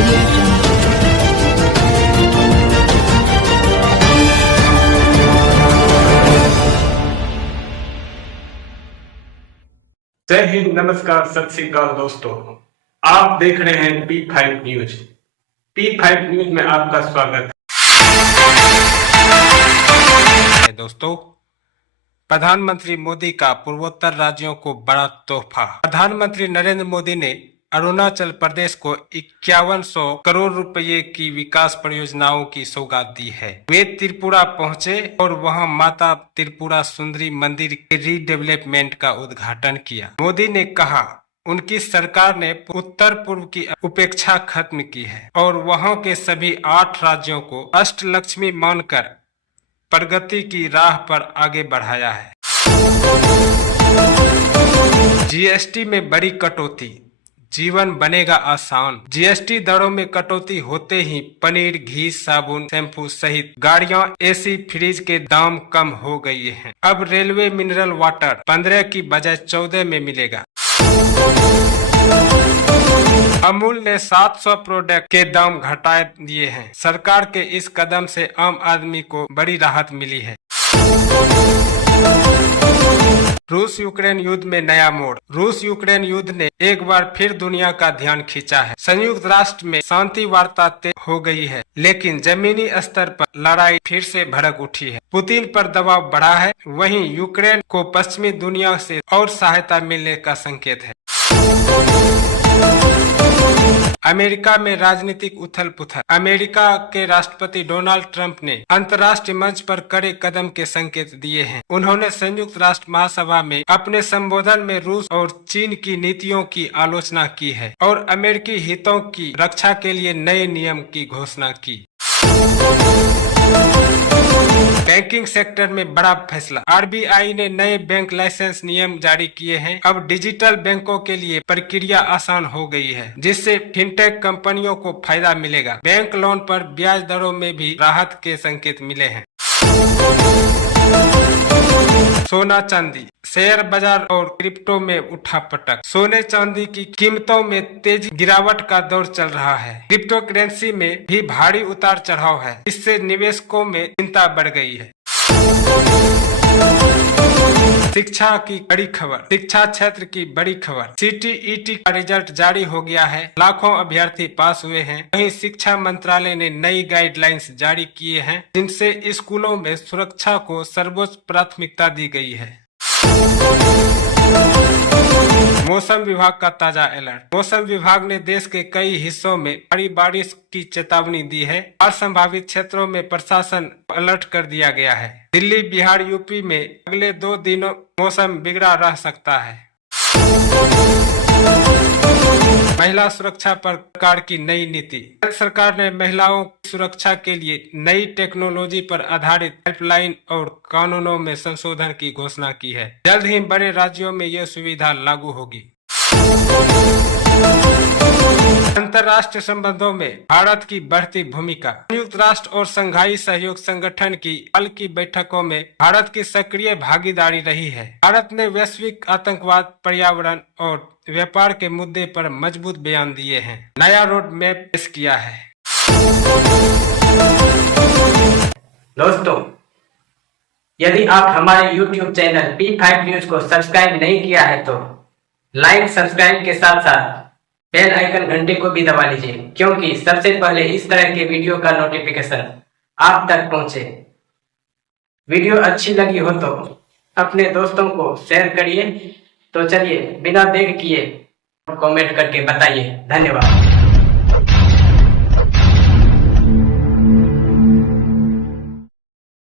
Audio Jungle. जय हिंद, नमस्कार, सत श्री अकाल दोस्तों। आप देख रहे हैं P5 न्यूज। P5 न्यूज में आपका स्वागत है। दोस्तों, प्रधानमंत्री मोदी का पूर्वोत्तर राज्यों को बड़ा तोहफा। प्रधानमंत्री नरेंद्र मोदी ने अरुणाचल प्रदेश को 5100 करोड़ रुपए की विकास परियोजनाओं की सौगात दी है। वे त्रिपुरा पहुंचे और वहां माता त्रिपुरा सुंदरी मंदिर के रीडेवलपमेंट का उद्घाटन किया। मोदी ने कहा, उनकी सरकार ने उत्तर पूर्व की उपेक्षा खत्म की है और वहां के सभी 8 राज्यों को अष्टलक्ष्मी मानकर प्रगति की राह पर आगे बढ़ाया है। जीएसटी में बड़ी कटौती, जीवन बनेगा आसान। जीएसटी दरों में कटौती होते ही पनीर, घी, साबुन, शैम्पू सहित गाड़ियां, एसी, फ्रिज के दाम कम हो गई हैं। अब रेलवे मिनरल वाटर 15 की बजाय 14 में मिलेगा। अमूल ने 700 प्रोडक्ट के दाम घटा दिए हैं। सरकार के इस कदम से आम आदमी को बड़ी राहत मिली है। रूस यूक्रेन युद्ध में नया मोड़। रूस यूक्रेन युद्ध ने एक बार फिर दुनिया का ध्यान खींचा है। संयुक्त राष्ट्र में शांति वार्ता तय हो गई है, लेकिन जमीनी स्तर पर लड़ाई फिर से भड़क उठी है। पुतिन पर दबाव बढ़ा है, वहीं यूक्रेन को पश्चिमी दुनिया से और सहायता मिलने का संकेत है। अमेरिका में राजनीतिक उथल पुथल। अमेरिका के राष्ट्रपति डोनाल्ड ट्रंप ने अंतर्राष्ट्रीय मंच पर कड़े कदम के संकेत दिए हैं। उन्होंने संयुक्त राष्ट्र महासभा में अपने संबोधन में रूस और चीन की नीतियों की आलोचना की है और अमेरिकी हितों की रक्षा के लिए नए नियम की घोषणा की। बैंकिंग सेक्टर में बड़ा फैसला। आरबीआई ने नए बैंक लाइसेंस नियम जारी किए हैं। अब डिजिटल बैंकों के लिए प्रक्रिया आसान हो गई है, जिससे फिनटेक कंपनियों को फायदा मिलेगा। बैंक लोन पर ब्याज दरों में भी राहत के संकेत मिले हैं। सोना चांदी, शेयर बाजार और क्रिप्टो में उठापटक। सोने चांदी की कीमतों में तेजी गिरावट का दौर चल रहा है। क्रिप्टो करेंसी में भी भारी उतार चढ़ाव है। इससे निवेशकों में चिंता बढ़ गई है। शिक्षा की बड़ी खबर। शिक्षा क्षेत्र की बड़ी खबर। सीटीईटी का रिजल्ट जारी हो गया है। लाखों अभ्यर्थी पास हुए हैं। वहीं शिक्षा मंत्रालय ने नई गाइडलाइंस जारी किए हैं, जिनसे स्कूलों में सुरक्षा को सर्वोच्च प्राथमिकता दी गई है। मौसम विभाग का ताजा अलर्ट। मौसम विभाग ने देश के कई हिस्सों में भारी बारिश की चेतावनी दी है और संभावित क्षेत्रों में प्रशासन अलर्ट कर दिया गया है। दिल्ली, बिहार, यूपी में अगले 2 दिनों मौसम बिगड़ा रह सकता है। महिला सुरक्षा पर सरकार की नई नीति। केंद्र सरकार ने महिलाओं की सुरक्षा के लिए नई टेक्नोलॉजी पर आधारित हेल्पलाइन और कानूनों में संशोधन की घोषणा की है। जल्द ही बड़े राज्यों में यह सुविधा लागू होगी। अंतर्राष्ट्रीय संबंधों में भारत की बढ़ती भूमिका। संयुक्त राष्ट्र और शंघाई सहयोग संगठन की हाल की बैठकों में भारत की सक्रिय भागीदारी रही है। भारत ने वैश्विक आतंकवाद, पर्यावरण और व्यापार के मुद्दे पर मजबूत बयान दिए हैं। नया रोड मैप पेश किया है। दोस्तों, यदि आप हमारे YouTube चैनल P5 न्यूज को सब्सक्राइब नहीं किया है तो लाइक, सब्सक्राइब के साथ साथ बेल आइकन घंटे को भी दबा लीजिए, क्योंकि सबसे पहले इस तरह के वीडियो का नोटिफिकेशन आप तक पहुंचे। वीडियो अच्छी लगी हो तो अपने दोस्तों को शेयर करिए। तो चलिए बिना देर किए कमेंट करके बताइए। धन्यवाद।